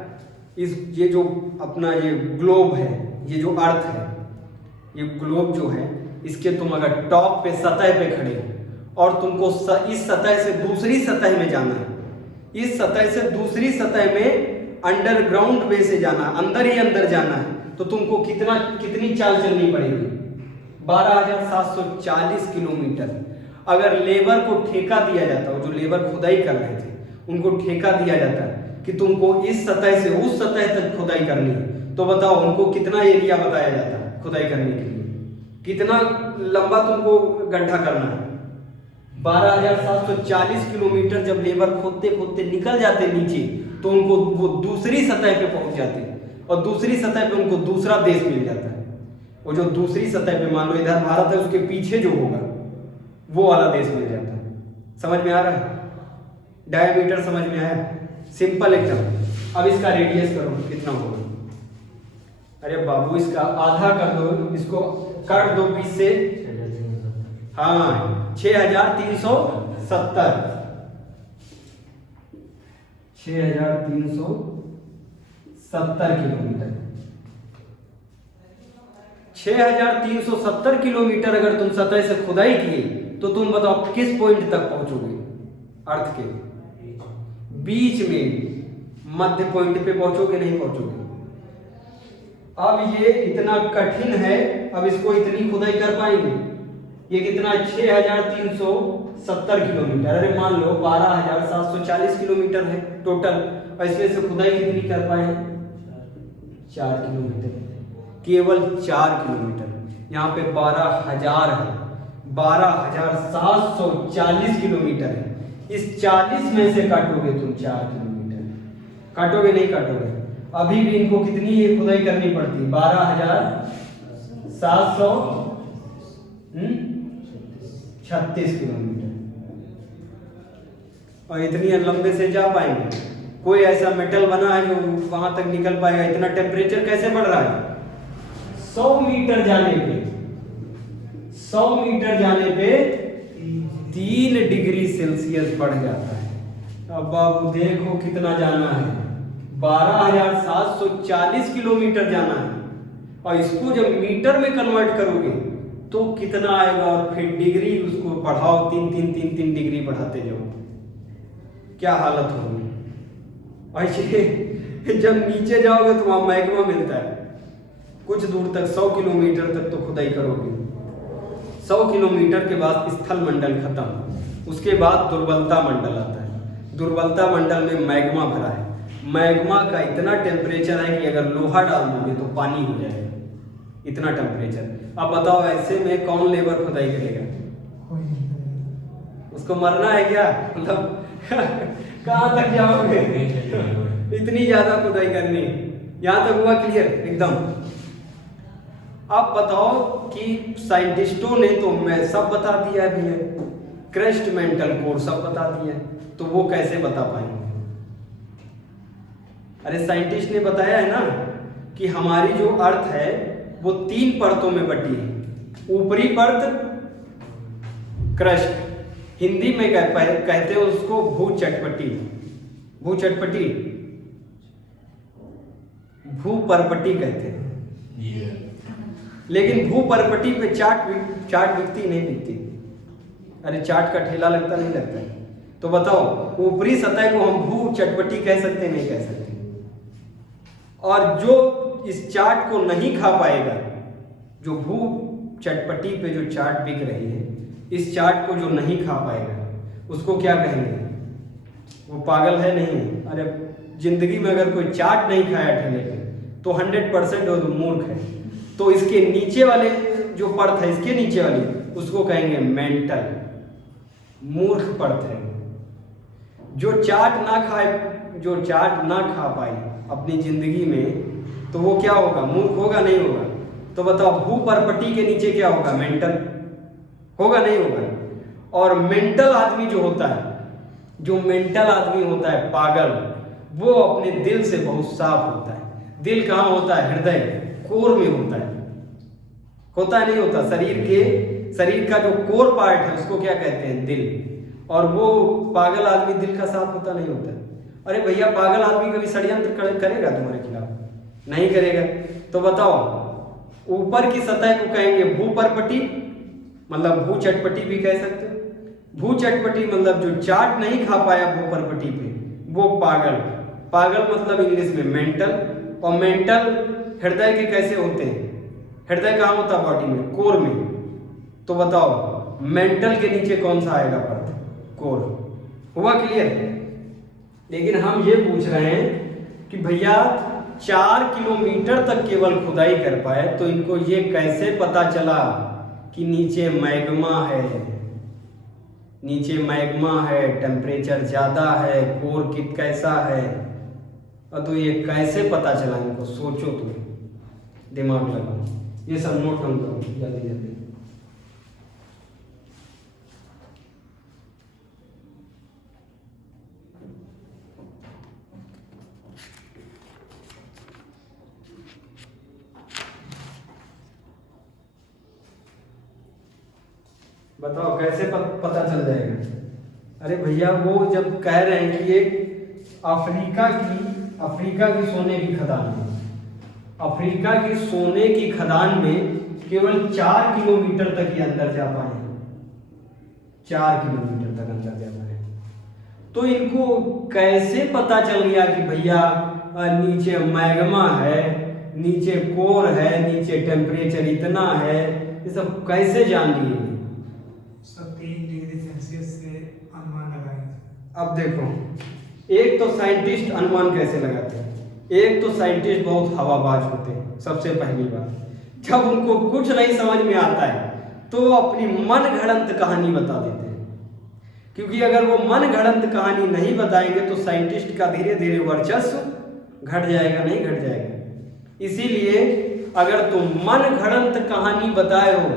ये जो अपना ये ग्लोब है, ये जो अर्थ है, ये ग्लोब जो है, इसके तुम अगर टॉप पे सतह पे खड़े हो और तुमको इस सतह से दूसरी सतह में जाना है, इस सतह से दूसरी सतह में अंडरग्राउंड वे से जाना, अंदर ही अंदर जाना है, तो तुमको कितनी चाल चलनी पड़ेगी? 12,740 किलोमीटर। अगर लेबर को ठेका दिया जाता हो, जो लेबर खुदाई कर रहे थे उनको ठेका दिया जाता है कि तुमको इस सतह से उस सतह तक खुदाई करनी है, तो बताओ उनको कितना एरिया बताया जाता है खुदाई करने के लिए? कितना लंबा तुमको गड्ढा करना है? 12,740 किलोमीटर। जब लेबर खोदते खोदते निकल जाते नीचे तो उनको वो दूसरी सतह पे पहुंच जाते और दूसरी सतह पे उनको दूसरा देश मिल जाता है। और जो दूसरी सतह पे, मान लो इधर भारत है, उसके पीछे जो होगा वो वाला देश मिल जाता है। समझ में आ रहा है? डायमीटर समझ में आया? सिंपल एकदम। अब इसका रेडियस करो कितना होगा? अरे बाबू इसका आधा कर दो, इसको काट दो 20 से। हाँ 6,370, 6,370 किलोमीटर। 6,370 किलोमीटर अगर तुम सतह से खुदाई किए तो तुम बताओ किस पॉइंट तक पहुंचोगे? अर्थ के बीच में, मध्य पॉइंट पे पहुंचोगे नहीं पहुंचोगे? अब ये इतना कठिन है, अब इसको इतनी खुदाई कर पाएंगे? ये कितना 6370 किलोमीटर, अरे मान लो 12740 किलोमीटर है टोटल, और इसमें से खुदाई कितनी कर पाए? 4 किलोमीटर, केवल 4 किलोमीटर। यहाँ पे 12000 है, 12740 किलोमीटर है। इस 40 में से काटोगे तुम 4 किलोमीटर, काटोगे नहीं काटोगे? अभी भी इनको कितनी खुदाई करनी पड़ती? 12736 किलोमीटर, और इतनी लंबे से जा पाएंगे? कोई ऐसा मेटल बना है जो वहां तक निकल पाएगा? इतना टेम्परेचर कैसे बढ़ रहा है? 100 मीटर जाने पे 3 डिग्री सेल्सियस बढ़ जाता है। अब बाबू देखो कितना जाना है, 12740 किलोमीटर जाना है, और इसको जब मीटर में कन्वर्ट करोगे तो कितना आएगा? और फिर डिग्री उसको बढ़ाओ, 3 डिग्री बढ़ाते जाओ, क्या हालत होगी? और ये जब नीचे जाओगे तो वहां मैग्मा मिलता है, कुछ दूर तक 100 किलोमीटर तक तो खुदाई करोगे। 100 किलोमीटर के बाद स्थल मंडल खत्म, उसके बाद दुर्बलता मंडल आता है। दुर्बलता मंडल में मैग्मा भरा है। मैग्मा का इतना टेम्परेचर है कि अगर लोहा डाल दोगे तो पानी हो जाएगा, इतना टेम्परेचर। अब बताओ ऐसे में कौन लेबर खुदाई करेगा? उसको मरना है क्या? मतलब कहाँ तक जाओगे? इतनी ज्यादा खुदाई करनी। यहां तक हुआ क्लियर एकदम? अब बताओ कि साइंटिस्टों ने तो मैं सब बता दिया है भैया, क्रस्ट मेंटल कोर सब बता दिया है, तो वो कैसे बता पाएंगे? अरे साइंटिस्ट ने बताया है ना कि हमारी जो अर्थ है वो 3 परतों में बटी है। ऊपरी परत क्रस्ट, हिंदी में कहते हैं उसको भूचटपटी, भूपरपटी कहते हैं। लेकिन भूपरपटी पे चाट बिकती नहीं बिकती? अरे चाट का ठेला लगता नहीं लगता? तो बताओ ऊपरी सतह को हम भूचटपटी कह सकते नहीं कह सकते? और जो इस चाट को नहीं खा पाएगा, जो भूचटपटी पे जो चाट बिक रही है, इस चाट को जो नहीं खा पाएगा उसको क्या कहेंगे? वो पागल है नहीं? अरे जिंदगी में अगर कोई चाट नहीं खाया ठेले पे तो 100% वो मूर्ख है। तो इसके नीचे वाले जो परत है, इसके नीचे वाली, उसको कहेंगे मेंटल, मूर्ख परत है। जो चाट ना खा पाए अपनी जिंदगी में, तो वो क्या होगा? मूर्ख होगा नहीं होगा? तो बताओ भूपरपटी के नीचे क्या होगा? मेंटल होगा नहीं होगा? और मेंटल आदमी जो होता है, पागल, वो अपने दिल से बहुत साफ होता है। दिल कहाँ होता है? हृदय कोर में होता है नहीं होता? शरीर का जो कोर पार्ट है उसको क्या कहते हैं? दिल। और वो पागल आदमी दिल का साफ होता नहीं होता। अरे भैया पागल आदमी कभी षड्यंत्र करेगा तुम्हारे खिलाफ? नहीं करेगा। तो बताओ ऊपर की सतह को कहेंगे भूपरपटी, मतलब भूचटपटी भी कह सकते हो। भूचटपटी मतलब जो चाट नहीं खा पाया भूपरपटी पे, वो पागल मतलब इंग्लिश में मेंटल। और मेंटल हृदय के कैसे होते हैं? हृदय कहाँ होता है बॉडी में? कोर में। तो बताओ मेंटल के नीचे कौन सा आएगा परत? कोर। हुआ क्लियर? लेकिन हम ये पूछ रहे हैं कि भैया 4 किलोमीटर तक केवल खुदाई कर पाए, तो इनको ये कैसे पता चला कि नीचे मैग्मा है, टेम्परेचर ज्यादा है, कोर कैसा है? तो ये कैसे पता चला इनको? सोचो तुम, दिमाग लगाओ। ये सब नोट हम करो जल्दी। बताओ कैसे पता चल जाएगा? अरे भैया वो जब कह रहे हैं कि ये अफ्रीका की सोने की खदान है, अफ्रीका की सोने की खदान में केवल 4 किलोमीटर तक ये अंदर जा पाए हैं, 4 किलोमीटर तक अंदर जा पाए। तो इनको कैसे पता चल गया कि भैया नीचे मैग्मा है, नीचे कोर है, नीचे टेम्परेचर इतना है, ये सब कैसे जान लिए? सब 3 डिग्री सेल्सियस से अनुमान लगाएंगे। अब देखो, एक तो साइंटिस्ट अनुमान कैसे लगाते हैं, एक तो साइंटिस्ट बहुत हवाबाज होते हैं। सबसे पहली बात, जब उनको कुछ नहीं समझ में आता है तो अपनी मन गढ़ंत कहानी बता देते हैं, क्योंकि अगर वो मन गढ़ंत कहानी नहीं बताएंगे तो साइंटिस्ट का धीरे धीरे वर्चस्व घट जाएगा, नहीं घट जाएगा। इसीलिए अगर तुम मन गढ़ंत कहानी बताए हो,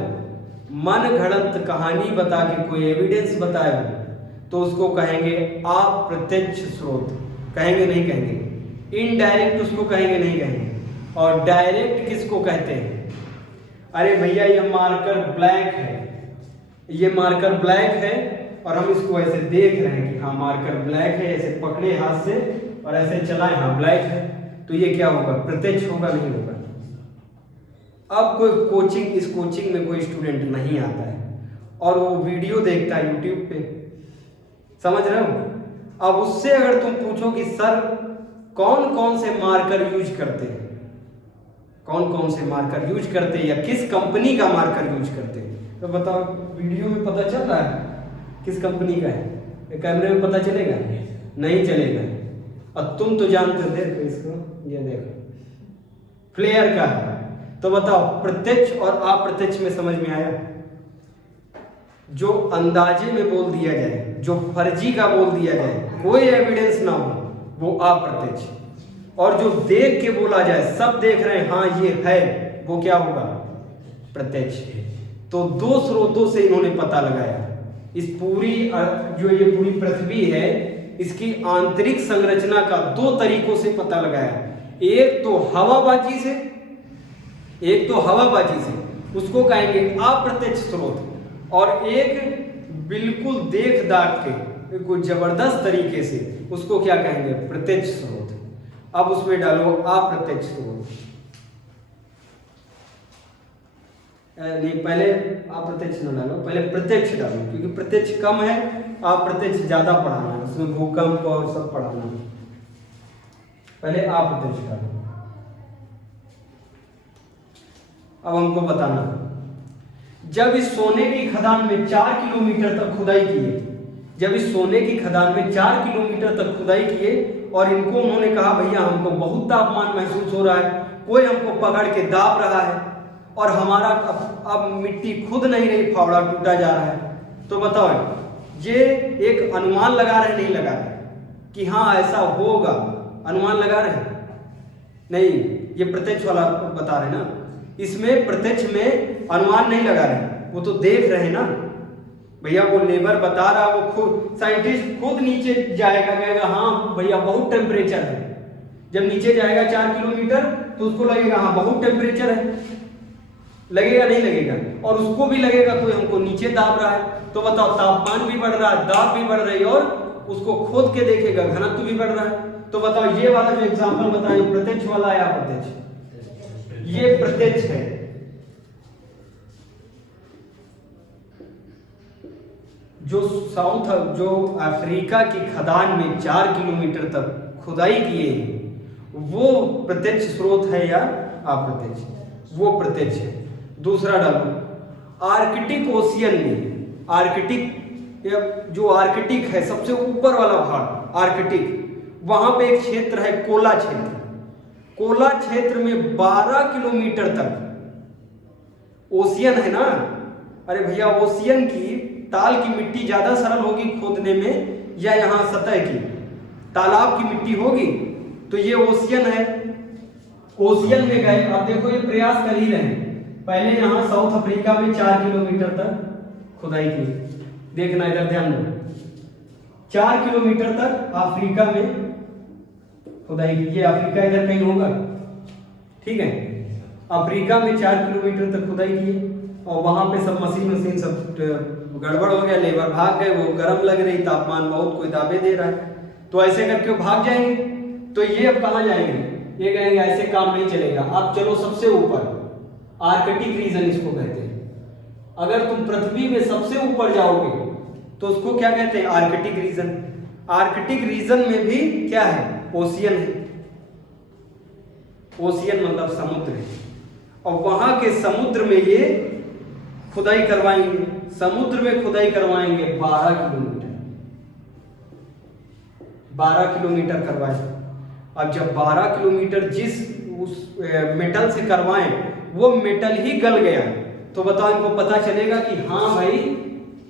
मन गढ़ंत कहानी बता के कोई एविडेंस बताए हो, तो उसको कहेंगे अप्रत्यक्ष स्रोत। कहेंगे नहीं कहेंगे? इनडायरेक्ट उसको कहेंगे नहीं कहेंगे? और डायरेक्ट किसको कहते हैं? अरे भैया ये मार्कर ब्लैक है, ये मार्कर ब्लैक है और हम इसको ऐसे देख रहे हैं कि हाँ मार्कर ब्लैक है, ऐसे पकड़े हाथ से और ऐसे चलाएं, हाँ ब्लैक है, तो ये क्या होगा? प्रत्यक्ष होगा, नहीं होगा? अब कोई कोचिंग, इस कोचिंग में कोई स्टूडेंट नहीं आता है और वो वीडियो देखता है यूट्यूब पे, समझ रहे हो? अब उससे अगर तुम पूछो कि सर कौन कौन से मार्कर यूज करते हैं, कौन कौन से मार्कर यूज करते हैं या किस कंपनी का मार्कर यूज करते हैं, तो बताओ, वीडियो में पता चल रहा है किस कंपनी का है? कैमरे में पता चलेगा? नहीं चलेगा। और तुम तो जानते हो, देखो इसको, ये देखो फ्लेयर का है। तो बताओ, प्रत्यक्ष और अप्रत्यक्ष में समझ में आया? जो अंदाजे में बोल दिया जाए, जो फर्जी का बोल दिया जाए, कोई एविडेंस ना हो, वो अप्रत्यक्ष। और जो देख के बोला जाए, सब देख रहे हैं हाँ ये है, वो क्या होगा? प्रत्यक्ष। तो 2 स्रोतों से इन्होंने पता लगाया। इस पूरी जो ये पूरी पृथ्वी है, इसकी आंतरिक संरचना का 2 तरीकों से पता लगाया। एक तो हवाबाजी से, एक तो हवाबाजी से, उसको कहेंगे अप्रत्यक्ष स्रोत, और एक बिल्कुल देख दाख के कोई जबरदस्त तरीके से, उसको क्या कहेंगे? प्रत्यक्ष स्रोत। अब उसमें डालो अप्रत्यक्ष स्रोत। नहीं, पहले अप्रत्यक्ष न डालो, पहले प्रत्यक्ष डालो, क्योंकि प्रत्यक्ष कम है, अप्रत्यक्ष ज्यादा पढ़ाना है, उसमें भूकंप और सब पढ़ाना है। पहले अप्रत्यक्ष डालो। अब हमको बताना, जब इस सोने की खदान में 4 किलोमीटर तक खुदाई किए, जब इस सोने की खदान में 4 किलोमीटर तक खुदाई किए और इनको उन्होंने कहा भैया हमको बहुत तापमान महसूस हो रहा है, कोई हमको पकड़ के दाब रहा है और हमारा अब मिट्टी खुद नहीं रही, फावड़ा टूटा जा रहा है, तो बताओ ये एक अनुमान लगा रहे नहीं लगा रहे कि हाँ ऐसा होगा? अनुमान लगा रहे नहीं, ये प्रत्यक्ष वाला बता रहे ना। इसमें प्रत्यक्ष में अनुमान नहीं लगा रहे, वो तो देख रहे हैं ना भैया। वो लेबर बता रहा, वो खुद साइंटिस्ट खुद नीचे जाएगा, कहेगा हाँ भैया बहुत टेम्परेचर है। जब नीचे जाएगा 4 किलोमीटर तो उसको लगेगा हाँ बहुत टेम्परेचर है, लगेगा नहीं लगेगा? और उसको भी लगेगा कोई हमको नीचे दाब रहा है। तो बताओ, तापमान भी बढ़ रहा है, दाब भी बढ़ रही है, और उसको खोद के देखेगा घनत्व भी बढ़ रहा है। तो बताओ, ये वाला जो एग्जाम्पल बताया प्रत्यक्ष वाला है या अप्रत्यक्ष? ये प्रत्यक्ष है। जो अफ्रीका की खदान में 4 किलोमीटर तक खुदाई किए वो प्रत्यक्ष स्रोत है या अप्रत्यक्ष? वो प्रत्यक्ष है। दूसरा डालो, आर्कटिक ओशियन में, आर्कटिक जो आर्कटिक है सबसे ऊपर वाला भाग आर्कटिक, वहां पे एक क्षेत्र है कोला क्षेत्र। कोला क्षेत्र में 12 किलोमीटर तक ओशियन है ना। अरे भैया, ओशियन की ताल की मिट्टी ज्यादा सरल होगी खोदने में या यहाँ सतह की? तालाब की मिट्टी होगी। तो ये ओशियन है, ओशियन में गए। अब देखो ये प्रयास कर ही रहे हैं। पहले यहाँ साउथ अफ्रीका में 4 किलोमीटर तक खुदाई की, देखना इधर ध्यान दो, 4 किलोमीटर तक अफ्रीका में खुदाई की। ये अफ्रीका इधर कहीं होगा, ठीक है। अफ्रीका में 4 किलोमीटर तक खुदाई की और वहां पे सब मशीन सब गड़बड़ हो गया, लेबर भाग गए, वो गर्म लग रही, तापमान बहुत, कोई दावे दे रहा है, तो ऐसे करके वो भाग जाएंगे। तो ये अब कहाँ जाएंगे? ये कहेंगे ऐसे काम नहीं चलेगा, आप चलो सबसे ऊपर, आर्कटिक रीजन इसको कहते हैं। अगर तुम पृथ्वी में सबसे ऊपर जाओगे तो उसको क्या कहते हैं? Arctic region. आर्कटिक रीजन में भी क्या है? ओशियन है। ओशियन मतलब समुद्र है, और वहां के समुद्र में ये खुदाई करवाएंगे। समुद्र में खुदाई करवाएंगे 12 किलोमीटर, 12 किलोमीटर करवाए। अब जब 12 किलोमीटर जिस उस मेटल से करवाएं वो मेटल ही गल गया, तो बताओ इनको पता चलेगा कि हाँ भाई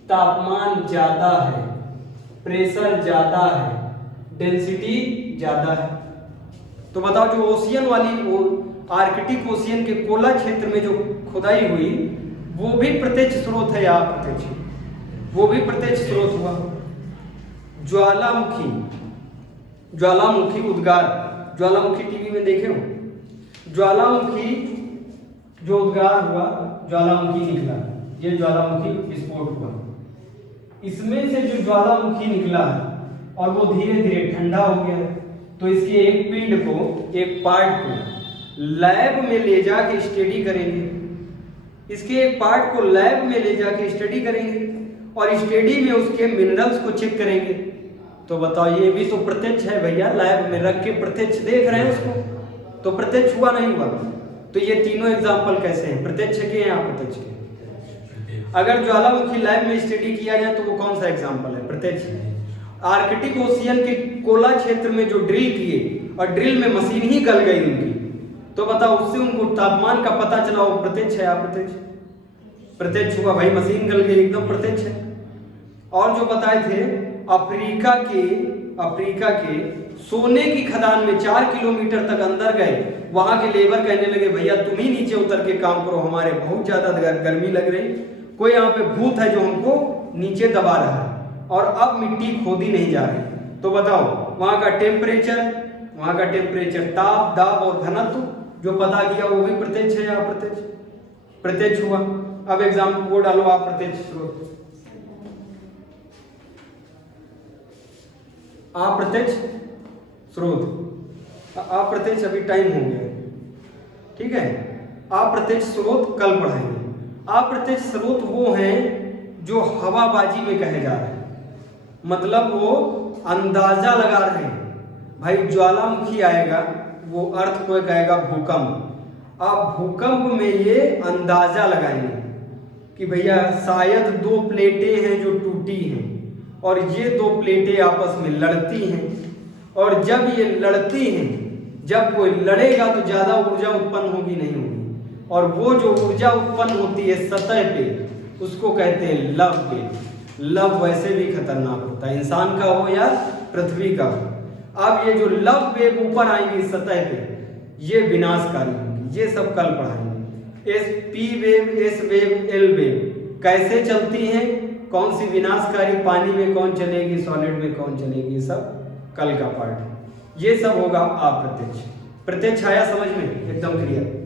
तापमान ज्यादा है, प्रेशर ज्यादा है, डेंसिटी ज्यादा है। तो बताओ जो ओशियन वाली आर्कटिक ओशियन के कोला क्षेत्र में जो खुदाई हुई वो भी प्रत्यक्ष स्रोत है या अप्रत्यक्ष? वो भी प्रत्यक्ष स्रोत हुआ। ज्वालामुखी, ज्वालामुखी उद्गार, ज्वालामुखी टीवी में देखे हो? ज्वालामुखी जो उद्गार हुआ, ज्वालामुखी निकला, ये ज्वालामुखी विस्फोट हुआ। इसमें से जो ज्वालामुखी निकला और वो धीरे धीरे ठंडा हो गया, तो इसके एक पिंड को, एक पार्ट को लैब में ले जाके स्टडी करेंगे। इसके एक पार्ट को लैब में ले जाके स्टडी करेंगे और स्टडी में उसके मिनरल्स को चेक करेंगे। तो बताओ ये भी तो प्रत्यक्ष है भैया, लैब में रख के प्रत्यक्ष देख रहे हैं उसको, तो प्रत्यक्ष हुआ नहीं हुआ? तो ये तीनों एग्जाम्पल कैसे हैं, प्रत्यक्ष के या अप्रत्यक्ष के? अगर ज्वालामुखी लैब में स्टडी किया जाए तो वो कौन सा एग्जाम्पल है, प्रत्यक्ष है। आर्कटिक ओशियन के कोला क्षेत्र में जो ड्रिल किए और ड्रिल में मशीन ही गल गई उनकी, तो बताओ उससे उनको तापमान का पता चला, वो प्रत्यक्ष है अप्रत्यक्ष? प्रत्यक्ष हुआ भाई, मशीन गल गई, एकदम प्रत्यक्ष है। और जो बताए थे अफ्रीका के सोने की खदान में 4 किलोमीटर तक अंदर गए, वहां के लेबर कहने लगे भैया तुम ही नीचे उतर के काम करो, हमारे बहुत ज्यादा गर्मी लग रही, कोई यहाँ पे भूत है जो हमको नीचे दबा रहा है और अब मिट्टी खोदी नहीं जा रही। तो बताओ वहां का टेम्परेचर, ताप, दाब और घनत्व जो पता किया वो भी प्रत्यक्ष है या अप्रत्यक्ष? प्रत्यक्ष हुआ। अब एग्जाम्पल वो डालो अप्रत्यक्ष स्रोत, अप्रत्यक्ष स्रोत, अप्रत्यक्ष अभी टाइम हो गया, ठीक है। अप्रत्यक्ष स्रोत कल पढ़ाएंगे। अप्रत्यक्ष स्रोत वो हैं जो हवाबाजी में कहे जा रहे हैं, मतलब वो अंदाजा लगा रहे हैं भाई ज्वालामुखी आएगा, वो अर्थक्वेक आएगा, भूकंप। आप भूकंप में ये अंदाजा लगाएंगे कि भैया शायद 2 प्लेटें हैं जो टूटी हैं और ये 2 प्लेटें आपस में लड़ती हैं, और जब ये लड़ती हैं, जब कोई लड़ेगा तो ज्यादा ऊर्जा उत्पन्न होगी नहीं होगी, और वो जो ऊर्जा उत्पन्न होती है सतह पे उसको कहते हैं लव वेव। लव वैसे भी खतरनाक होता है, इंसान का हो या पृथ्वी का हो। अब ये जो लव वेव ऊपर आएंगी सतह पे, ये विनाशकारी होंगी, ये सब कल पढ़ाएंगे। P wave, S wave, L wave कैसे चलती हैं, कौन सी विनाशकारी, पानी में कौन चलेगी, सॉलिड में कौन चलेगी, ये सब कल का पार्ट है। ये सब होगा अप्रत्यक्ष। प्रत्यक्ष आया समझ में, एकदम क्लियर।